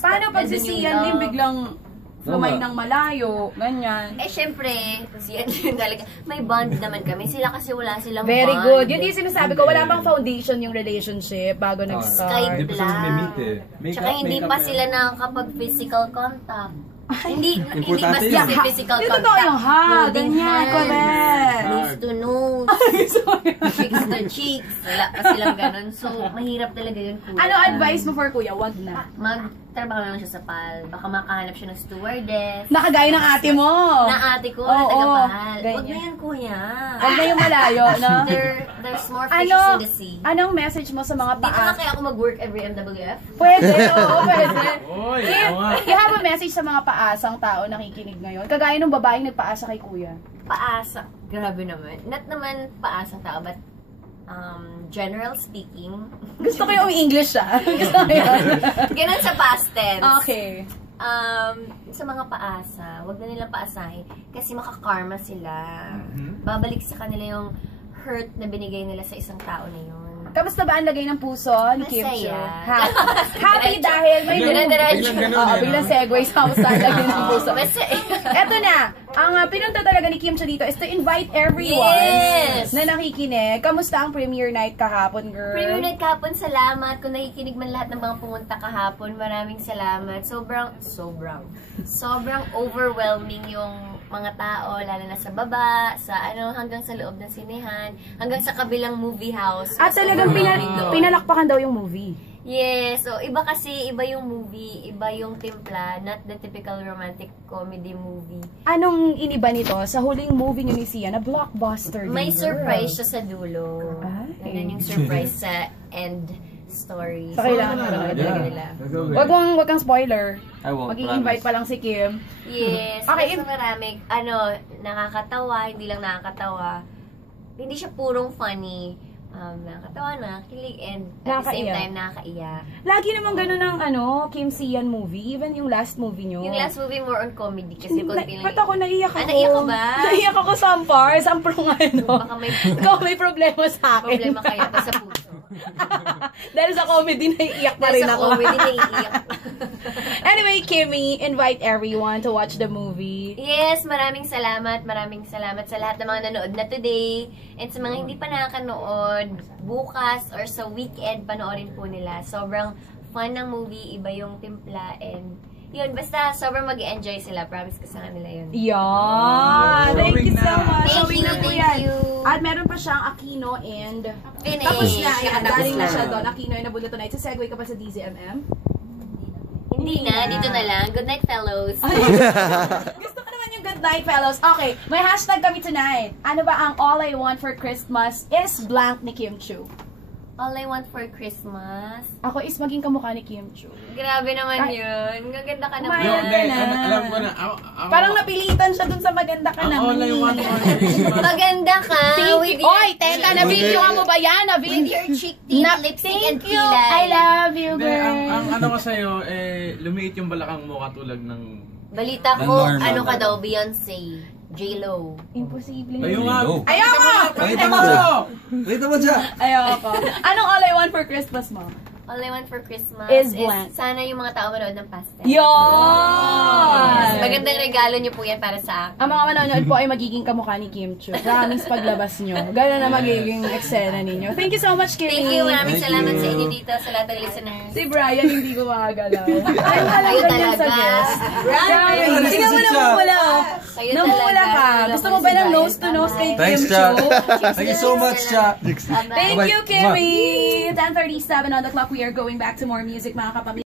Paano pag si Sian Lim biglang lumay ng malayo, ganyan? Eh, syempre, Sian Lim talaga. May bond naman kami. Sila kasi wala silang Very bond. good. Yun yung sinasabi ko, wala pang foundation yung relationship bago nag-start. Skype lang. Tsaka hindi pa sila nakakapag-physical contact. Hindi ba sila physical contact? Ito totoo yung hug, ganyan, correct. Nose to nose. Cheeks to cheeks. Wala pa silang ganun. So, mahirap talaga yun, kuya. Ano advice mo for kuya? Wag na. Magtrabaho lang siya sa PAL. Baka makahanap siya ng stewardess. Nakagaya ng ate mo. Na ate ko, na taga-PAL. Wag na yan, kuya. Wag na yung malayo, no? There's more fishes in the sea. Anong message mo sa mga Dito na kaya ako mag-work every MWF? Pwede, oo, pwede. Oy, You have a message sa mga paasang tao nakikinig ngayon? Kagaya ng babaeng nagpaasa kay kuya. Paasa. Grabe naman. Not naman paasang tao, but general speaking. Gusto ko yung English siya. Gusto ko yun. Ganun sa past tense. Okay. Sa mga paasa, wag na nilang paasahin kasi makakarma sila. Babalik sa kanila yung hurt na binigay nila sa isang tao na yun. Kamusta ba ang lagay ng puso ni Kim Chiu? Masaya. Happy dahil may biglang segue sa kamusta ang lagay ng puso. Eto na, ang pinunta talaga ni Kim Chiu dito is to invite everyone na nakikinig. Kamusta ang premiere night kahapon, girl? Premiere night kahapon, salamat. Kung nakikinig man lahat ng mga pumunta kahapon, maraming salamat. Sobrang overwhelming yung mga tao, lalo na sa baba, sa hanggang sa loob ng sinehan, hanggang sa kabilang movie house. At talagang pinalakpakan daw yung movie. Yes, so iba kasi, iba yung movie, iba yung timpla, not the typical romantic comedy movie. Anong iniba nito sa huling movie niyo ni Sia na blockbuster? May surprise siya sa dulo. Ganun yung surprise sa end story. So, kailangan nila. Wag kang spoiler. Mag-i-invite pa lang si Kim. Yes. Okay, marami, nakakatawa, hindi lang nakakatawa. Hindi siya purong funny. Nakakatawa, nakakilig, and at the same time, nakakaiyak. Lagi naman ganun ang Kim Sian movie, even yung last movie nyo. Yung last movie more on comedy kasi konti lang. Ba't ako naiyak ako? Naiyak ko ba? Naiyak ako sampung Baka may problema sa akin. Problema kaya pa sa puso. Dahil sa comedy, naiiyak pa rin ako. Dahil sa comedy, naiiyak. Anyway, Kimmy, invite everyone to watch the movie. Yes, maraming salamat sa lahat ng mga nanood na today. And sa mga hindi pa nakakanood, bukas or sa weekend, panoorin po nila. Sobrang fun ng movie, iba yung timpla, and yun, basta sobrang mag-enjoy sila. Promise ko sa kanila yun. Yeah! Thank you so much. Thank you. At meron pa siyang Aquino and... Finish. Tapos na, galing na siya doon. Aquino yung nabunod tonight. So, segue ka pa sa DZMM? Hindi na, dito na lang. Good night, fellows. Gusto ko naman yung good night, fellows. Okay, may hashtag kami tonight. Ano ba ang All I Want for Christmas is blank ni Kim Chiu? All I Want for Christmas? Ako is maging kamukha ni Kim Chiu. Grabe naman yun. Gaganda ka naman. Alam ko na. Parang napilitan siya dun sa maganda ka naman. All I Want for Christmas. Maganda ka. Oy, teka, na-video mo ba yan? With your cheek tint, lipstick, and kilay. I love you, girl. Ang ano ko sa'yo, lumiit yung balakang mo katulad ng... Balita ko, ano ka daw, Beyonce. J-Lo. Imposible. Ayun nga. Ayoko! Wait naman siya. Ayoko. Anong All I Want for Christmas mo? All I Want for Christmas is blank. Sana yung mga tao manood ng pastel. Yun! Magandang regalo niyo po yan para sa akin. Ang mga manonood po ay magiging kamukha ni Kim Chiu. Promise paglabas nyo. Gano'n na magiging eksena ninyo. Thank you so much, Kim. Thank you. Maraming salamat sa inyo dito, sa lahat ng listeners. Si Brian hindi ko makagalaw. Kayo talaga. Brian! Sige mo na mumula. Namumula ka. Gusto mo ba ng nose to nose kay Kim Chiu? Thank you so much, Cha. Thank you, Kimmy! 10:37 on the clock. We are going back to more music, mga kapamilya.